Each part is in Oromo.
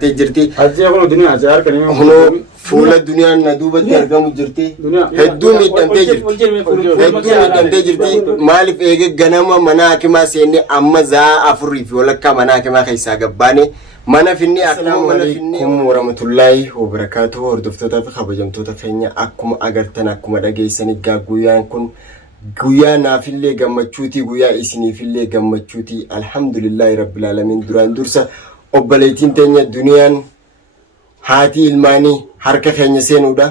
تجرتي أجي أقول الدنيا أجار كنيمة هنا فول الدنيا ندوبة ترجم جرتي هدوم يتم تجرتي هدوم يتم تجرتي مالف إيجا جنما مناك ما سيني أما زا أفري في ولا كمناك ما خيسا جباني mana finni assalamu alaikum warahmatullahi wabarakatuh hordoftoota fi kabajamtoota keenya akkuma agartan akkuma dhageessani guyyaan kun guyyaa naafillee gammachuuti guyyaa isiniifillee gammachuuti alhamdulillahi rabbil alamin duraan dursa obboleettiin teenya duniyaan haati ilmaanii harka keenya seenuudha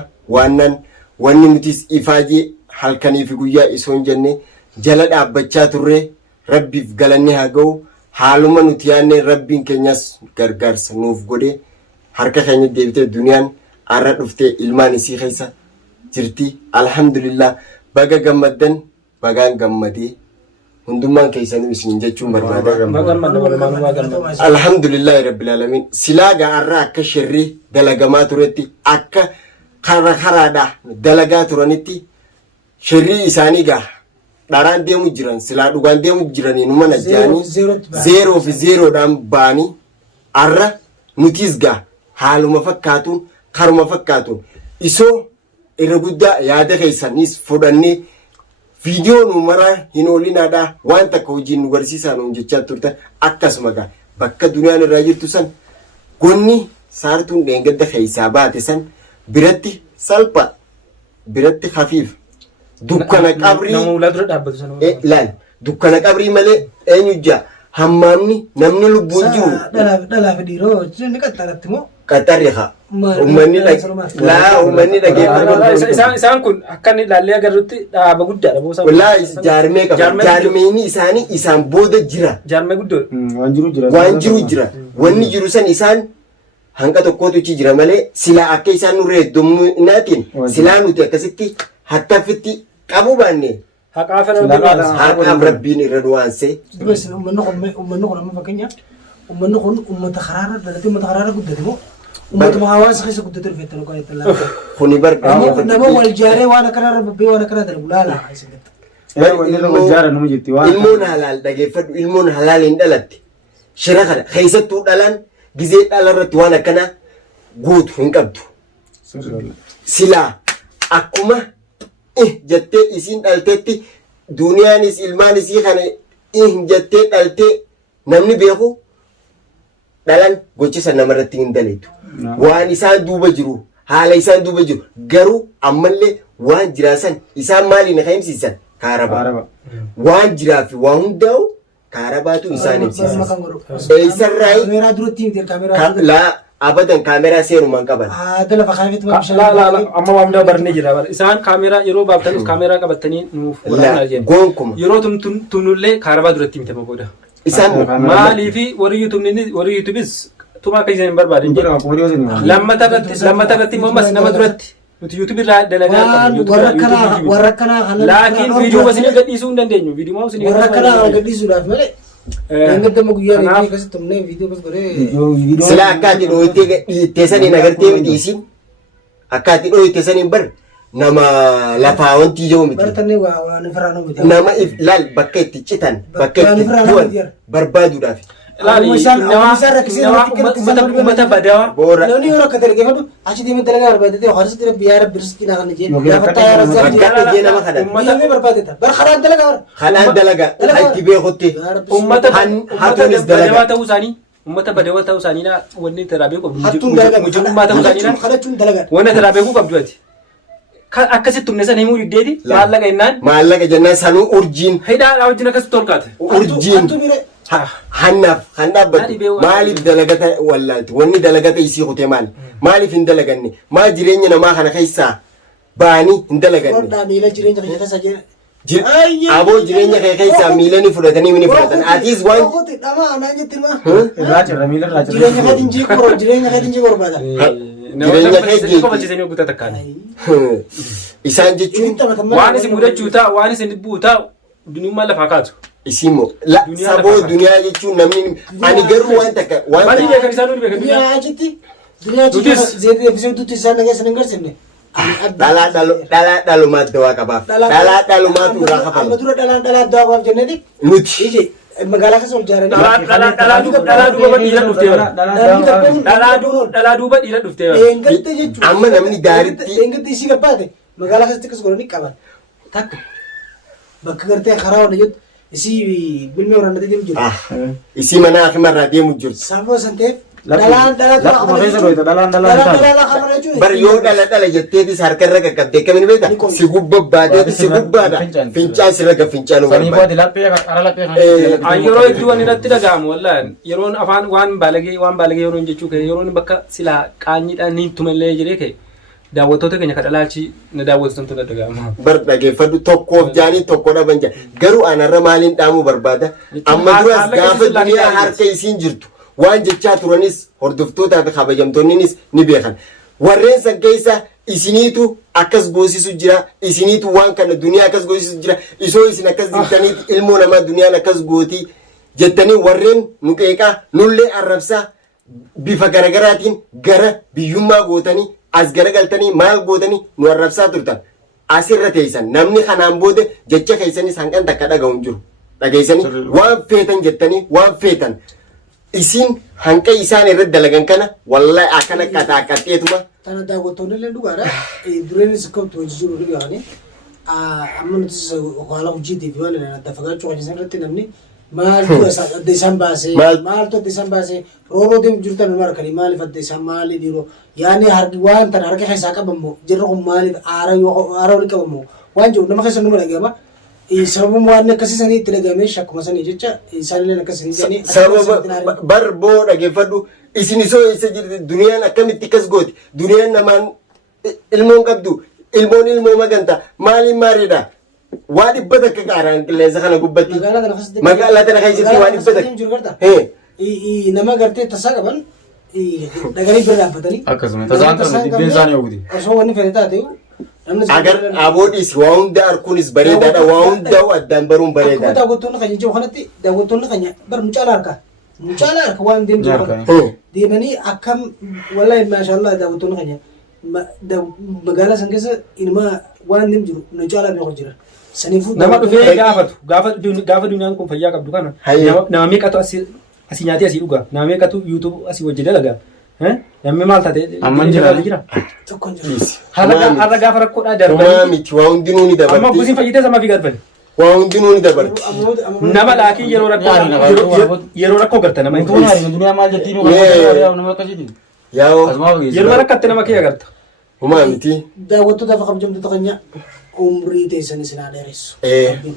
wanni nutis ifaajee halkanii fi guyyaa isoon jenne jala dhaabbachaa turre rabbiif galanni haa ga'u haaluma nuti yaanne rabbiin keenyas gargaarsa nuuf godhe harka keenya deebitee duniyaan arra dhuftee ilmaan isii keessa jirti alhamdulillah baga gammaddan bagaan gammadee hundummaan keessanii isin jechuun barbaada alhamdulillah rabbil alamin silaa gaarra akka sherri dalagamaa turetti akka karaadha dalagaa turanitti sherri isaanii gaa daraan deemu jiran silaa dhugaan deemu jiranii numa najjaanii 0 fi 0 dhaan baanii arra nutis gaa haaluma fakkaatuun karuma fakkaatuun isoo irra guddaa yaada keessanis fudhannee viidiyoo nu mara hin oolinaadha waan takka hojiin nu barsiisaa nuun jechaa turtan akkasuma gaa bakka duniyaan irraa jirtu san gonni saartuun dheengadda keessaa baate san biratti salpha biratti hafiif dukkana qabrii laal dukkana qabrii malee eenyujja hammaamni namni lubbuun jiru dhalaaf dhiiroo ni qaxxaratti moo qaxxarri haa ummanni dhageeffatu isaan kun akka inni ilaallee agarrutti dhaaba guddaadha boosa wallaahi jaarmee qaba jaarmeeni isaanii isaan booda jira jaarmee guddoo waan jiru jira wanni jiru san isaan hanga tokkootu ichi jira malee silaa akka isaan nurree hedduminaatiin silaa nuti akkasitti hattafitti qabu baanne haqaaf rabbiin irra du'aansee ummanni kun amma fakkeenyaaf ummanni kun ummata karaara dhalatee ummata karaara guddate moo ummata hawaasa keessa guddate dhufeettanu qabeettallaa kuni barbaada nama wal jaaree waan akkana babbee waan akkana dalagu laala ilmoon halaal dhageeffadhu ilmoon halaal hin dhalatte shira kana keessattuu dhalaan gizee dhalarratti waan akkana guutu hin qabdu silaa akkuma jettee isiin dhalteetti duniyaanis ilmaan isii kana jettee dhaltee namni beeku dhalan gochisa namarratti hin daleetu waan isaan duuba jiru haala isaan duuba jiru garuu ammallee waan jiraasan isaan maaliin himsiisan kaarabaa waan jiraafi waan hundaa'u kaarabaatu isaan himsiisan eessarraa abadan kaameraa seenumaan qaban amma waan hundaa barnee jira isaan kaameraa yeroo baabtanis kaameraa qabatanii nuuf gonkuma yeroo tunullee kaarabaa duratti mitama booda isaan maalii fi warri yuutubis tumaa akka isaan hin barbaadan lammata irratti immoo mas nama duratti nuti yuutubii irraa dalagaa warra kanaa laakiin viidiyoo isin gadhiisuu hin dandeenyu viidiyoo isin warra kanaa gadhiisuudhaaf malee Enggak guyyaa reebii keessatti tumnee viidiyoo bas godhee sila akkaati dhooytee dhiittee saniin agartee miti isin akkaati dhooytee saniin bar nama lafaa wanti ijoo miti bartannee waan ifraanuu miti nama laal bakka itti citan bakka itti du'an barbaaduudhaaf ummata badaa namni yeroo akka dalageeffatu achi deemee dalagaa barbaadate hawaasatti rabbi yaa rabbi riskii naa kana jee gaafataa yaa razzaa jee nama kana uummanni barbaadata bar kanaan dalagaa itti beekutti ummata badawaa ta'uu isaanii ummata badawaa ta'uu isaanii wanni irraa beeku mujummaa ta'uu isaanii wanni irraa beekuu qabdu ati akkasitti humna sana himuu diddeeti maallaqa jennaan sanuu urjiin hidhaadhaa wajjin akkasitti tolkaate urjiin hannaaf maaliif dalagata wallaalti wanni dalagata isii kutee maaliif hin dalaganne maa jireenya namaa kana keessaa baanii hin dalaganne aboo jireenya kee keessaa miilani fudhatanii mini fudhatan atiis waan jireenya keetiin jii barbaada isaan jechuun waan isin mudachuu ta'a waan isin dhibbuu ta'a duniyummaa lafaa kaatu isimo saboo duniyaa jechuun namni ani garuu waan takka maali beekan isaan nuti beekan duniyaa achitti duniyaa zeeti episoodduutti isaan nageessan hin garsinne dhalaa dhalumaatti dawaa qabaaf dhalaa dhalumaatu irraa amma dura dhalaa dawaa qabaaf jenneeti nuti magaalaa keessa ol jaaranii. Dhalaa duuba dhiira dhuftee dhalaa duuba dhiira dhuftee. Eengattee jechuudha. Amma namni gaariitti. Eengattee isii gabbaate magaalaa keessatti akkas godhanii qaban. Takka bakka gartee karaa wanta jettu isii bilmee waraanatee deemu jiru. Isii mana hakimarraa deemu jirtu. Sababa san ta'eef dhalaan bari yoo dhala jetteetis harkarra qaqqabdee akkamiin beekta si gubbaateeti si gubbaadha fincaan sirra ga fincaan yeroo hedduu waan irratti dhaga'amu wallaan yeroon afaan waan baalagee yeroon jechuu kee yeroon bakka silaa qaanyiidhaan ni tumallee jedhee kee daawwattoota keenya kadhalaachi na daawwatu dhaga'ama. Bar dhageeffadhu tokkoof jaanii tokko dhaban jaa garuu anarra maaliin dhaamuu barbaada amma duras gaafa duniyaa harka isiin jirtu. Waan jechaa turanis hordoftootaa fi kabajamtoonnis ni beekan. Warreen san keessa isiniitu akkas goosisu jira. Isiniitu waan kana duniyaa akkas goosisu jira. Isoo isin akkas jirtaniiti ilmoo namaa duniyaan akkas gootii jettanii warreen nu qeeqaa nullee arrabsaa bifa garagaraatiin gara biyyummaa gootanii as garagaltanii maal gootanii nu arrabsaa turtan. Asirra teessan namni kanaan booda jecha keessanis hanqan takka dhaga'u hin jiru. Dhageessanii waan feetan jettanii waan feetan. Isin hanqa isaan irratti dalagan kana wallahi akkana qaxaaqaxeetuma. Tana daawwattoonni illee dhugaadha. Dureenis akka hojii jiru dhugaadha. Amma nuti haala hojiitiif waan adda fagaachuu hojii irratti namni maaltu adda isaan baasee maaltu adda isaan baasee rooroo deemu jirtan nu markanii maaliif adda isaan maaliif dhiiroo yaani waan tan harka keessaa qabamu jirra kun maaliif aara waliin qabamu waan jiru nama keessa numa dhagahama. Sababuma waan akkasii itti dhagamee shakkuma sanii jecha isaanillee akkasii jedhanii sababa barboo dhageeffadhu isin isoo isa jirti duniyaan akkamitti akkas gooti duniyaan namaan ilmoon qabdu ilmoon ilmoo maganta maaliin maariidha waa dhibba takka qaaraan qilleensa kana gubbatti magaalaa tana keessatti waa dhibba takka nama gartee tasaa qaban dhaganii bira dhaabbatanii akkasuma tasaan ta'u dibbeen isaanii oguti osoo wanni fedhe taate agar aboodhis waa hunda arkuunis bareedaadha waa hunda addaan baruun bareedaadha. Daawwattoonni keenya jiru kanatti daawwattoonni keenya bar mucaala harka waan deemtu deemanii akkam wallahi maashaallah daawwattoonni keenya magaalaa san keessa ilma waan deemu jiru mucaala beeku jira. Saniifuu nama dhufee gaafa duniyaan kun fayyaa qabdu kana nama meeqatu asii nyaatee asii dhugaa nama meeqatu yuutuub asii wajji dalagaa. Namni maal taate amman jira tokko jira. Har'a gaafa rakkoodhaa darbanii. Dhumaa miti waa hundinuu ni dabarti. Amma buusiin fayyitee samaa fi gaafate. Waa hundinuu ni dabarti. Nama laakii yeroo rakkoo garta nama hin duniyaa maal jettiin nama akkasiiti. yeroo rakkatte nama kee agarta. Dhumaa miti. Daawwattootaaf kabajamtoota keenya umrii teessan isin haa dheeressu.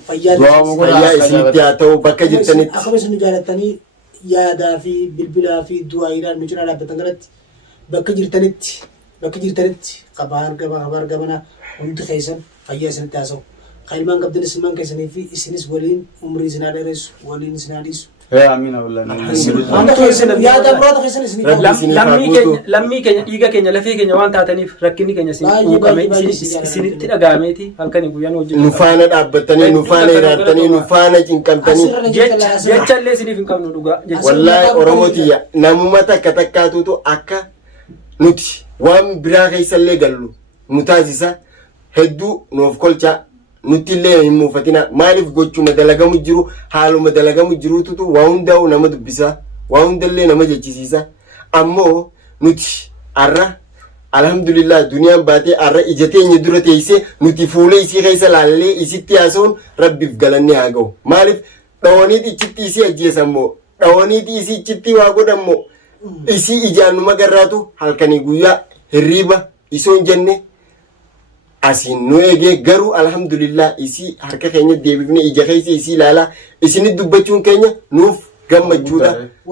Fayyaa isinitti haa ta'u bakka jirtanitti. Akkuma isin jaalatanii yaadaa fi bilbilaa fi du'aayiidhaan nu cinaa dhaabbatan kanatti bakka jirtanitti qabaa argamana hundi keessan fayyaa isinitti haasa'u. Ilmaan qabdanis ilmaan keessanii fi isinis waliin umrii isin haa dheeressu waliin isin haa dhiisu. Amiin lammii keenya dhiiga keenya lafee keenya waan taataniif rakkinni keenya isinitti dhaga'ameeti halkanii guyyaan hojjetu. Nu faana dhaabbatanii nu faana hiraartanii nu faana cinqamtanii. Jechallee isiniif hin qabnu dhugaa. Wallaahi Oromootiya namuma takka takkaatutu akka nuti waan biraa keessallee gallu nu taasisa hedduu nuuf kolcha. Nuti illee hin muufatina maaliif gochuma dalagamu jiru haaluma dalagamu jiruutu waa hundaa'u nama dubbisa waa hundallee nama jechisiisa ammoo nuti har'a alhamdulillah duniyaan baatee har'a ija teenya dura teessee nuti fuula isii keessa laallee isitti haasa'uun rabbiif galannee haa ga'u maaliif dhawaniiti ichitti isii ajjeesammoo dhawaniiti isii ichitti waa godhammoo isii ijaannuma garraatu halkanii guyyaa hirriiba isoo hin jenne. Asin nu eegee garuu alhamdulillah isii harka keenya deebifne ija keessa isii ilaalaa isinit dubbachuun keenya nuuf gammachuudha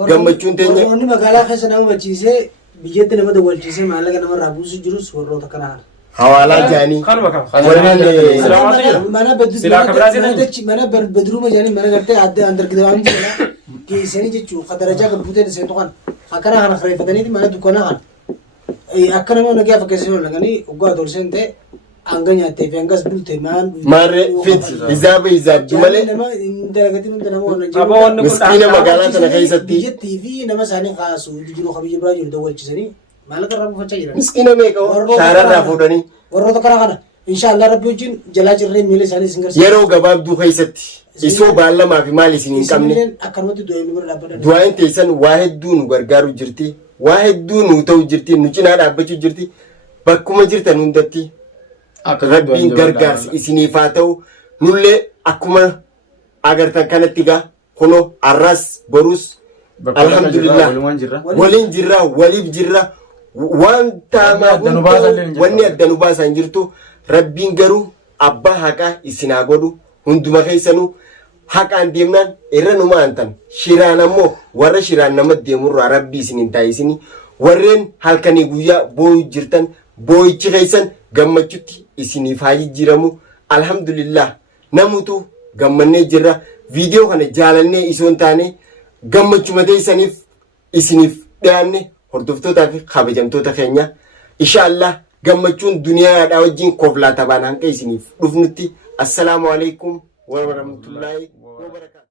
gammachuun teenya. Warroonni magaalaa keessa nama machiisee biyyatti nama dawwalchiisee maallaqa namarraa buusu jirus warroota kanaa. Hawaalaa jaanii. Mana bedruuma jaanii mana gartee adda andargidawaan jira geessanii jechuun kadarajaa gabbuutee seentu kan akkana kana fayyadamataniiti mana dukkanaa kan akka nama nagaa fakkeessanii ol naqanii waggaa tolseen ta'e. Angga nyaatee fi anggas bulte maarree fiti hizaabdu malee miskiina magaalaa sana keessatti biyyattii fi nama isaanii kaasu jiruu kabiyya biraa jiru dawwalchisanii maallaqa irraa buufachaa jiran. Miskiina meeqa shaararraa fuudhanii warroota karaa kana inshallah rabbi wajin jalaa jirree miila isaanii isin garsiisa. Yeroo gabaabduu keessatti isoo baallamaa fi maal isin hin qabne. Isinilleen akkanumatti du'aa inni bira dhaabbatan. Du'aan teessan waa hedduu nu gargaaru jirti. Waa hedduu nu ta'u jirti. Nu cinaa dhaabbachuu jirti. Bakkuma jirtan hundatti rabbiin gargaarsa isiniif haa ta'u. Nullee akkuma agartan kanatti gaa kunoo arras borus alhamdulillah waliin jirra waliif jirra. Waan taamaa wanni adda nu baasan jirtu rabbiin garuu abbaa haqaa isin haa godhu hunduma keessanuu haqaan deemnaan irra numa aantan shiraan ammoo warra shiraan nama deemurraa rabbii isin hin taa'isini warreen halkanii guyyaa boo'u jirtan boo'ichi keessan gammachutti isiniif haa jijjiiramu alhamdulillah namutu gammannee jirra viidiyoo kana jaalannee isoo hin taane gammachuma teessaniif isiniif dhiyaanne hordoftootaa fi kabajamtoota keenya inshaallah gammachuun duniyaadhaa wajjin koflaa tabaan hanqa isiniif dhufnutti assalaamu alaikum wa rahmatullahi